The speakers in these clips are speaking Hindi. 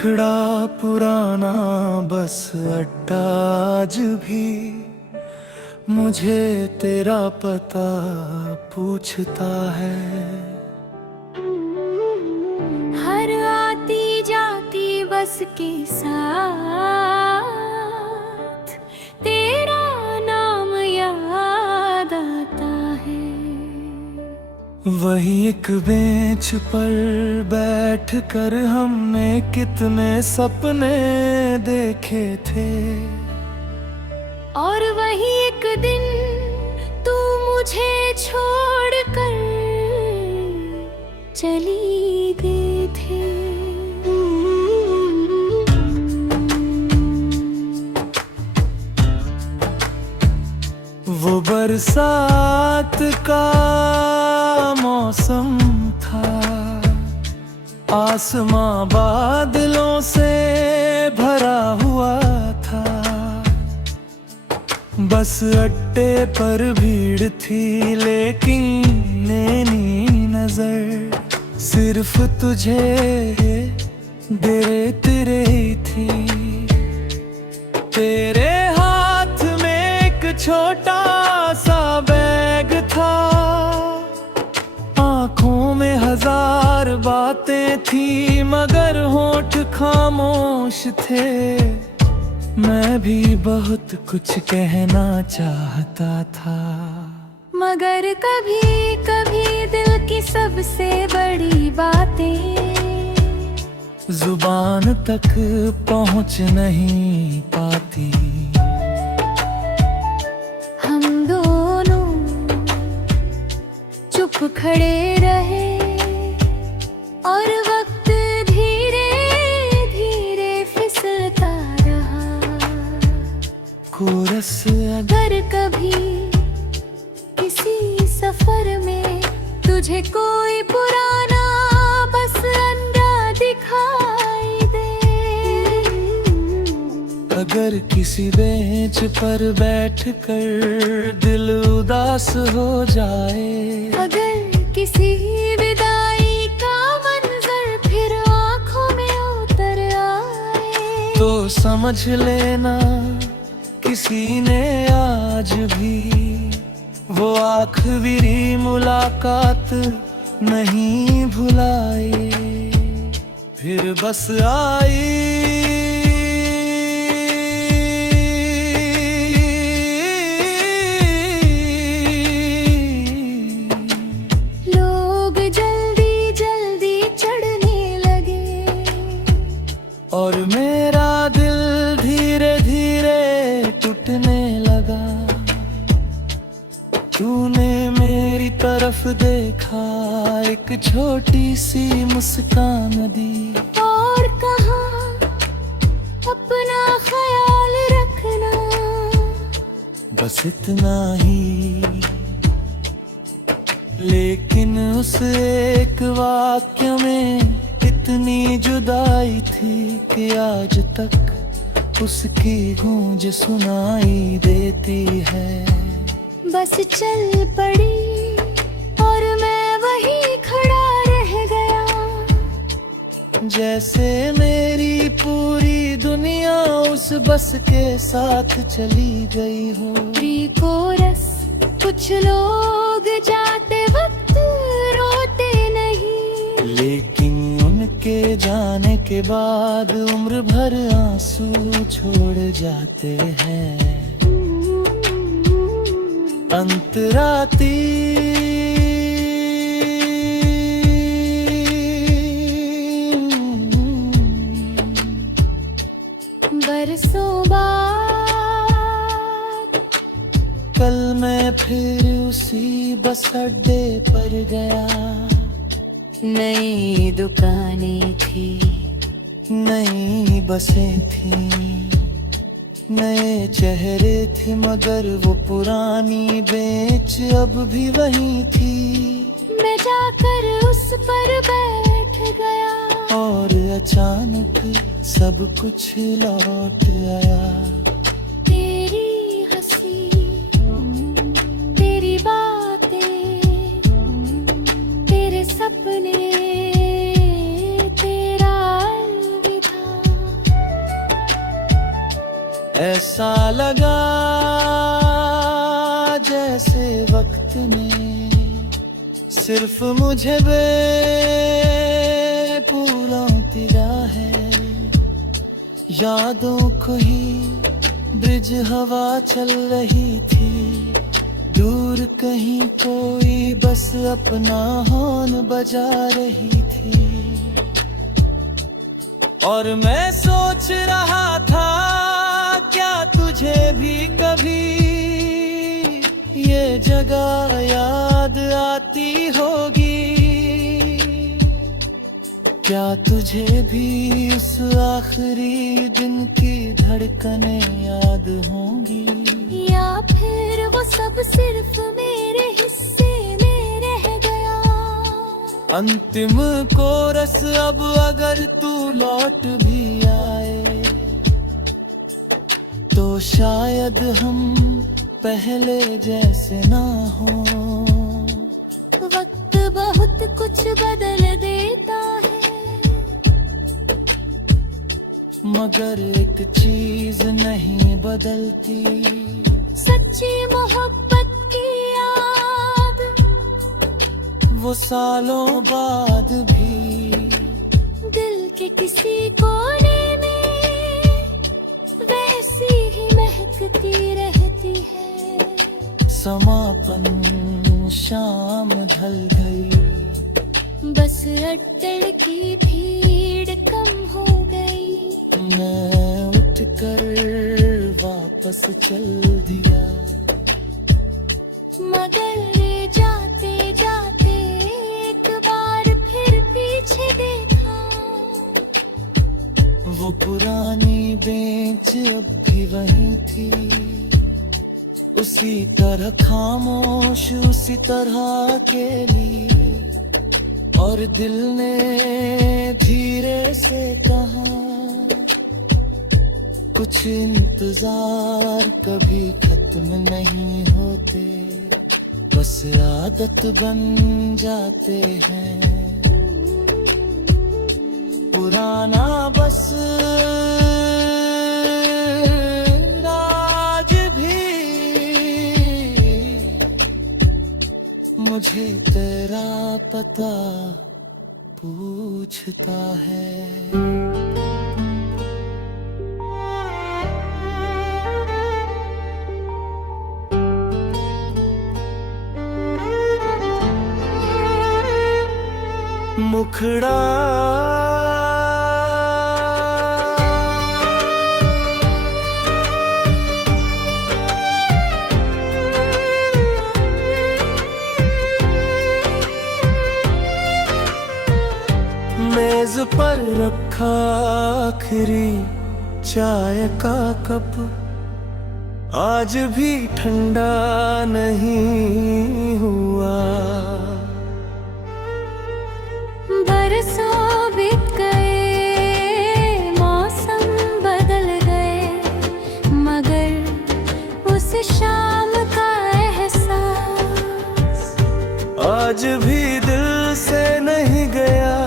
बिखड़ा पुराना बस अड्डा आज भी मुझे तेरा पता पूछता है। हर आती जाती बस के साथ तेरा नाम याद आता है। वही एक बेंच पर बैठ कर हमने कितने सपने देखे थे, और वही एक दिन तू मुझे छोड़कर चली गई थी। वो बरसात का मौसम था, आसमां बादलों से भरा हुआ था। बस अड्डे पर भीड़ थी लेकिन नैनी नजर सिर्फ तुझे तेरे ही थी। तेरे हाथ में एक छोटा सा बैग था, आंखों में हजार बातें थी मगर होंठ खामोश थे। मैं भी बहुत कुछ कहना चाहता था, मगर कभी कभी दिल की सबसे बड़ी बातें जुबान तक पहुंच नहीं पाती। हम दोनों चुप खड़े रहे और वक्त धीरे धीरे फिसलता रहा। कोरस अगर कभी किसी सफर में तुझे कोई पुराना बस अड्डा दिखाई दे, अगर किसी बेंच पर बैठकर दिल उदास हो जाए, अगर किसी विदाई का मंजर फिर आंखों में उतर आए, तो समझ लेना किसी ने आज भी वो आखिरी मुलाकात नहीं भुलाई। फिर बस आई लोग जल्दी जल्दी चढ़ने लगे और मेरा दिल धीरे धीरे टूटने लगा। तूने मेरी तरफ देखा, एक छोटी सी मुस्कान दी और कहा अपना ख्याल रखना। बस इतना ही, लेकिन उस एक वाक्य में इतनी जुदाई थी कि आज तक उसकी गूंज सुनाई देती है। बस चल पड़ी और मैं वहीं खड़ा रह गया, जैसे मेरी पूरी दुनिया उस बस के साथ चली गई हो। प्री कोरस कुछ लोग जाते वक्त रोते नहीं, लेकिन उनके जाने के बाद उम्र भर आंसू छोड़ जाते हैं। अंतराती बरसों बाद कल मैं फिर उसी बस अड्डे पर गया। नई दुकानें थी, नई बसें थी, नए चेहरे थे मगर वो पुरानी बेंच अब भी वही थी। मैं जाकर उस पर बैठ गया और अचानक सब कुछ लौट आया। तेरी हंसी, तेरी बातें, तेरे सपने, तेरा अलविदा। ऐसा लगा जैसे वक्त ने सिर्फ मुझे बेपूरा दिया है। यादों को ही ब्रिज हवा चल रही थी, दूर कहीं कोई बस अपना हॉर्न बजा रही थी। और मैं सोच रहा था क्या तुझे भी कभी ये जगह याद आती होगी, क्या तुझे भी उस आखिरी दिन की धड़कनें याद होंगी, या फिर वो सब सिर्फ मेरे हिस्से में रह गया। अंतिम कोरस अब अगर तू लौट भी आए तो शायद हम पहले जैसे ना हो। वक्त बहुत कुछ बदल देता है, मगर एक चीज नहीं बदलती, सच्ची मोहब्बत की याद। वो सालों बाद भी दिल के किसी कोने में वैसी ही महकती रहती है। समापन शाम ढल गई, बस अड्डे की भीड़ कम हो गई। मैं उठकर वापस चल दिया, मगर जाते जाते एक बार फिर पीछे देखा। वो पुरानी बेंच अब भी वहीं थी, उसी तरह खामोश, उसी तरह अकेली। और दिल ने धीरे से कहा कुछ इंतजार कभी खत्म नहीं होते, बस आदत बन जाते हैं। पुराना बस राज भी मुझे तेरा पता पूछता है। मुखड़ा मेज पर रखा आखिरी चाय का कप, आज भी ठंडा नहीं हुआ। बरसों बीत गए, मौसम बदल गए, मगर उस शाम का एहसास आज भी दिल से नहीं गया।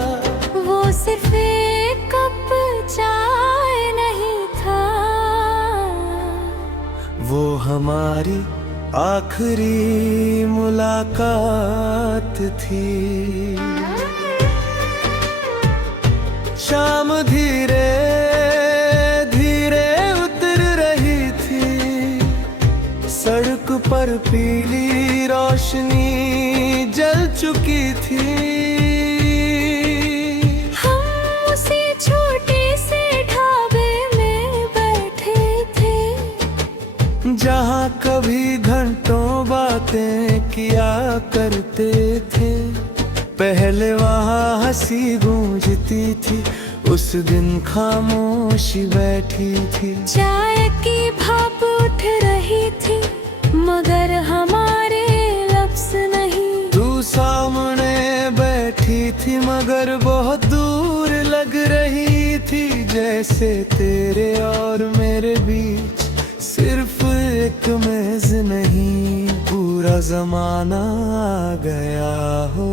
वो सिर्फ एक कप चाय नहीं था, वो हमारी आखिरी मुलाकात थी। शाम धीरे धीरे उतर रही थी, सड़क पर पीली रोशनी जल चुकी थी। हम उसी छोटे से ढाबे में बैठे थे, जहाँ कभी घंटों बातें किया करते थे। पहले वहाँ हंसी गूंजती थी, उस दिन खामोशी बैठी थी। चाय की भाप उठ रही थी, मगर हमारे लफ्ज़ नहीं। तू सामने बैठी थी मगर बहुत दूर लग रही थी, जैसे तेरे और मेरे बीच सिर्फ एक मेज नहीं, पूरा जमाना आ गया हो।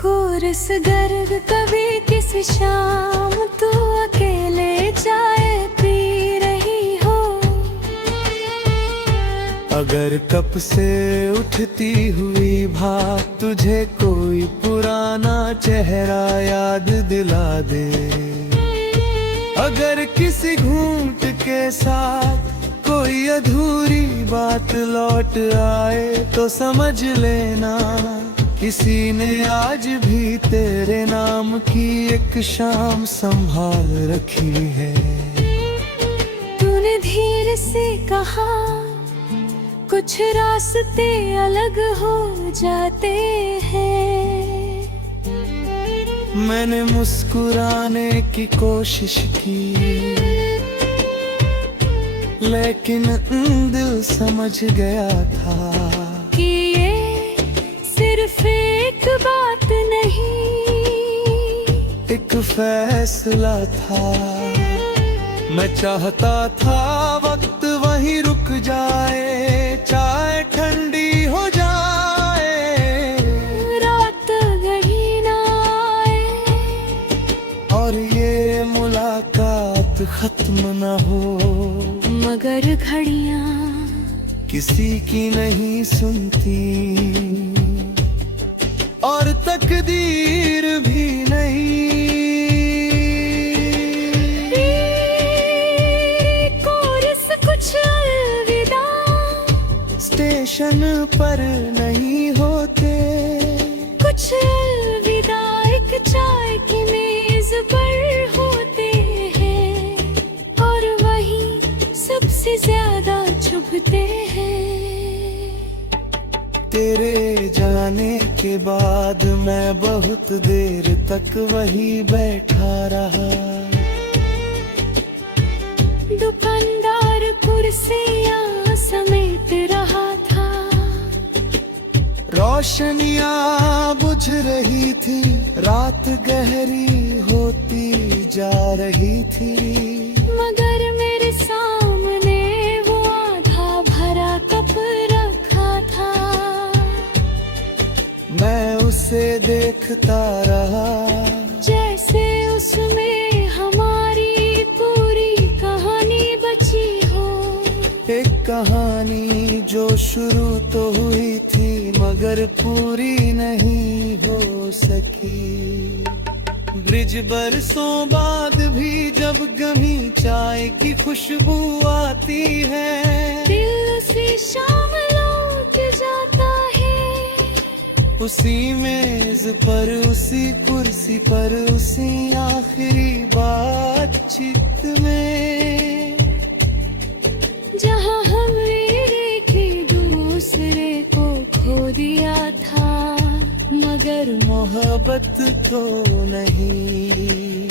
कोरस गर्ग कभी किसी शाम तू अकेले चाय पी रही मगर कब से उठती हुई भाग तुझे कोई पुराना चेहरा याद दिला दे। अगर किसी घूंट के साथ कोई अधूरी बात लौट आए तो समझ लेना किसी ने आज भी तेरे नाम की एक शाम संभाल रखी है। तूने धीरे से कहा कुछ रास्ते अलग हो जाते हैं। मैंने मुस्कुराने की कोशिश की लेकिन दिल समझ गया था कि ये सिर्फ एक बात नहीं, एक फैसला था। मैं चाहता था वक्त वहीं रुक जाए, चाहे ठंडी हो जाए, रात घड़ी ना आए और ये मुलाकात खत्म न हो। मगर घड़ियां किसी की नहीं सुनती और तकदीर भी नहीं। कोरस कुछ अलविदा स्टेशन पर नहीं होते, कुछ अलविदा एक चाय की मेज पर होते हैं और वही सबसे ज्यादा चुभते हैं। तेरे जाने के बाद मैं बहुत देर तक वही बैठा रहा। दुकानदार कुर्सियां समेट रहा था, रोशनियां बुझ रही थी, रात गहरी होती जा रही थी। मगर मेरे सामने वो आधा भरा कप रखा था। मैं उसे देखता रहा जैसे उसमें हमारी पूरी कहानी बची हो। एक कहानी जो शुरू तो हुई थी मगर पूरी नहीं हो सकी। ब्रिज बरसों बाद भी जब गमी चाय की खुशबू आती है, दिल से शाम लौट जाता है। उसी मेज पर उसी कुर्सी पर उसी आखिरी बातचीत में जहाँ हमने एक दूसरे को खो दिया था। मगर मोहब्बत तो नहीं।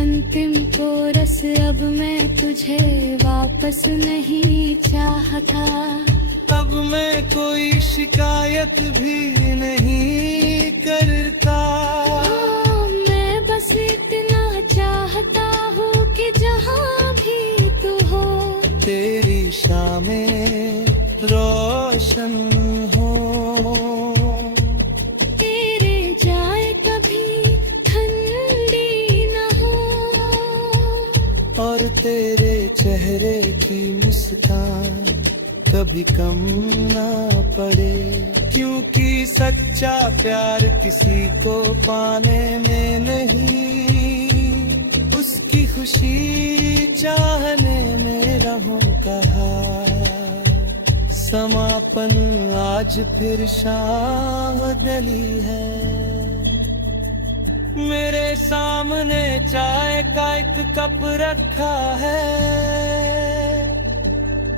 अंतिम कोरस अब मैं तुझे वापस नहीं चाहता। अब मैं कोई शिकायत भी नहीं करता। मैं बस इतना चाहता हूँ कि जहाँ भी तू हो तेरी शामें रोशन हो, तेरे जाए कभी ठंडी न हो और तेरे चेहरे की मुस्कान कभी कम ना पड़े। क्योंकि सच्चा प्यार किसी को पाने में नहीं, उसकी खुशी चाहने में रहो कहा। समापन आज फिर शाहदली है। मेरे सामने चाय का एक कप रखा है,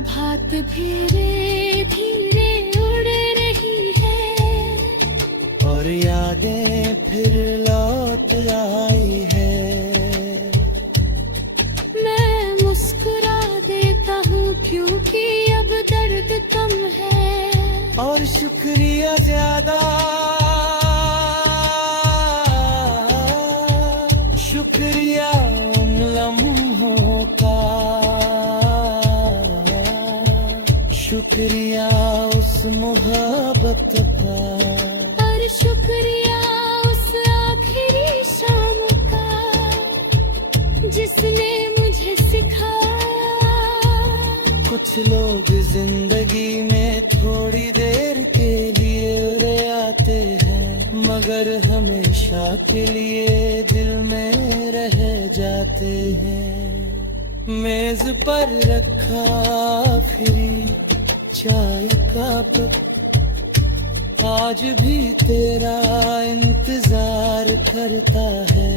बात धीरे धीरे उड़ रही है और यादें फिर लौट आई है। मैं मुस्कुरा देता हूँ क्योंकि अब दर्द कम है और शुक्रिया ज्यादा, शुक्रिया उन लम्हों का, शुक्रिया उस मोहब्बत का और शुक्रिया उस आखिरी शाम का जिसने मुझे सिखाया कुछ लोग जिंदगी में थोड़ी देर के लिए आते हैं, मगर हमेशा के लिए दिल में रह जाते हैं। मेज पर रखा फ्री चाय का कप, आज भी तेरा इंतजार करता है।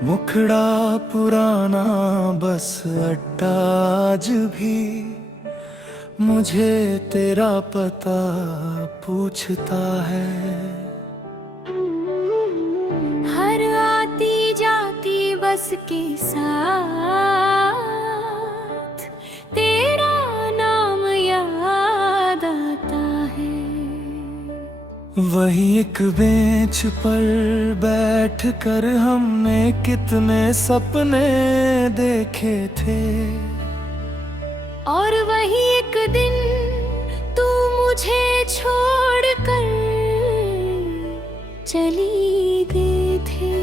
मुखड़ा पुराना बस अड्डा आज भी मुझे तेरा पता पूछता है। हर आती जाती बस के साथ तेरा नाम याद आता है। वही एक बेंच पर बैठ कर हमने कितने सपने देखे थे, और वही एक दिन तू मुझे छोड़कर चली गई थी।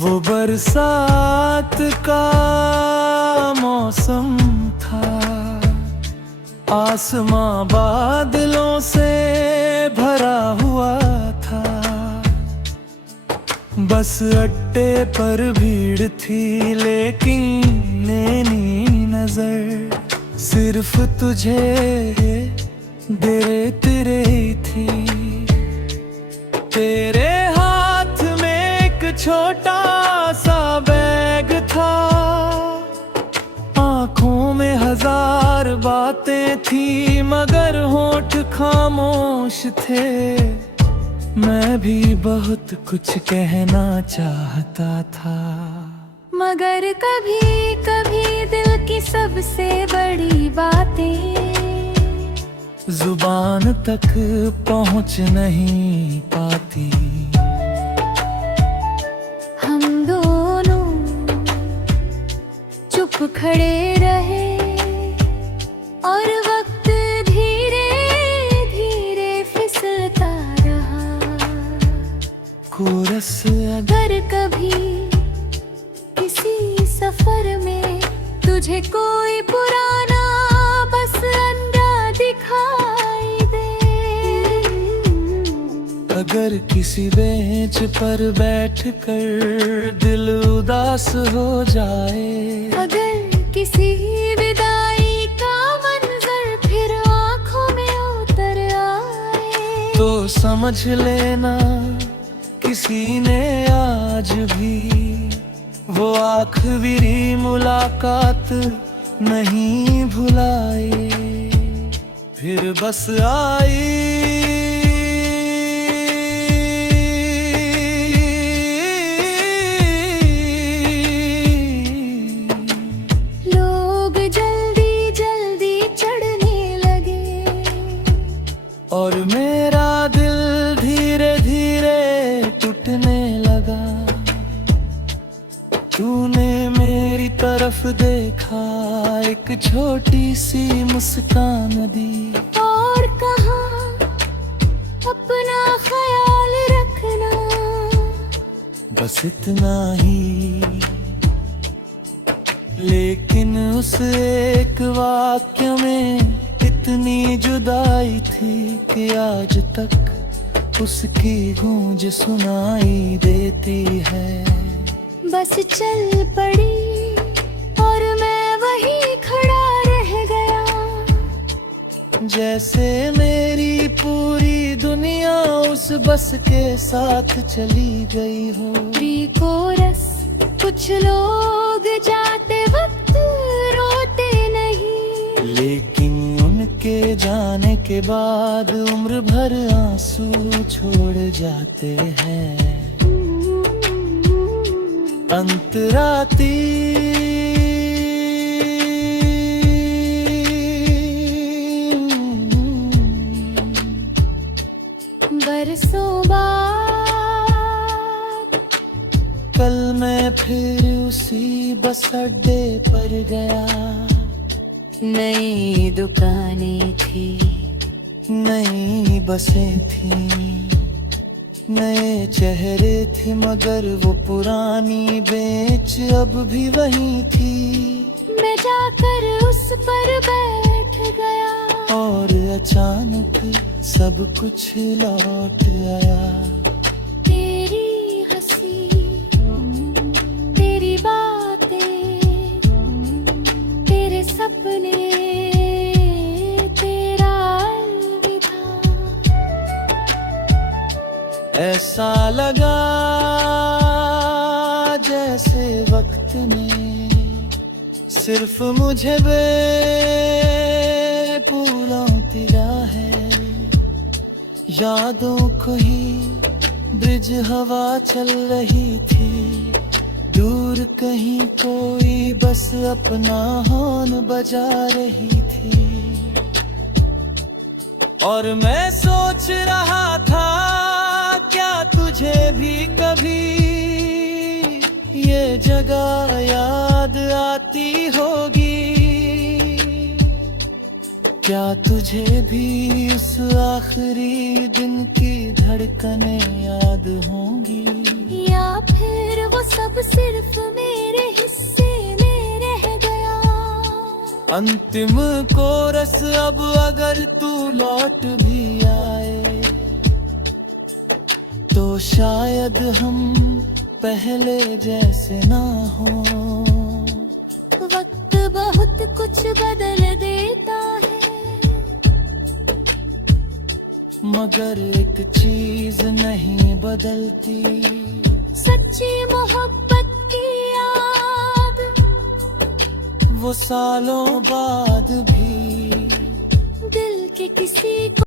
वो बरसात का मौसम था, आसमां बादलों से भरा हुआ था। बस अड्डे पर भीड़ थी लेकिन नैनी नजर सिर्फ तुझे देते रही थी। तेरे हाथ में एक छोटा सा बैग था, आंखों में हजार बातें थी मगर होठ खामोश थे। मैं भी बहुत कुछ कहना चाहता था, मगर कभी कभी दिल की सबसे बड़ी बातें जुबान तक पहुंच नहीं पाती। हम दोनों चुप खड़े रहे और वक्त धीरे धीरे फिसलता रहा। कोरस अगर कभी किसी सफर में तुझे कोई पुराना बस अड्डा दिखाई दे, अगर किसी बेंच पर बैठकर दिल उदास हो जाए, अगर किसी विदाई का मंजर फिर आंखों में उतर आए, तो समझ लेना किसी ने आज भी वो आखिरी मुलाकात नहीं भुलाई। फिर बस आई लोग जल्दी जल्दी चढ़ने लगे और मेरा दिल धीरे धीरे टूटने लगा। तूने मेरी तरफ देखा, एक छोटी सी मुस्कान दी और कहा अपना ख्याल रखना। बस इतना ही, लेकिन उस एक वाक्य में इतनी जुदाई थी कि आज तक उसकी गूंज सुनाई देती है। बस चल पड़ी और मैं वहीं खड़ा रह गया, जैसे मेरी पूरी दुनिया उस बस के साथ चली गई हो। कोरस कुछ लोग जाते वक्त रोते नहीं, लेकिन उनके जाने के बाद उम्र भर आंसू छोड़ जाते हैं। अंतराती बरसात सौ बार। कल मैं फिर उसी बस अड्डे पर गया, नई दुकानें थी, नई बसें थी, नए चेहरे थे, मगर वो पुरानी बेंच अब भी वही थी। मैं जाकर उस पर बैठ गया, और अचानक सब कुछ लौट आया। तेरी हंसी, तेरी बातें, तेरे सपने, तेरा अलविदा। ऐसा लगा जैसे वक्त ने सिर्फ मुझे बेपूलों दिया है। यादों को ही ब्रिज हवा चल रही थी, दूर कहीं कोई बस अपना हॉर्न बजा रही थी। और मैं सोच रहा था, क्या तुझे भी कभी ये जगह याद आती होगी? क्या तुझे भी उस आखिरी दिन की धड़कनें याद होंगी? या फिर वो सब सिर्फ मेरे हिस्से में रह गया। अंतिम कोरस अब अगर तू लौट भी आए, तो शायद हम पहले जैसे ना हो। वक्त बहुत कुछ बदल देता है, मगर एक चीज नहीं बदलती, सच्ची मोहब्बत की याद। वो सालों बाद भी दिल के किसी को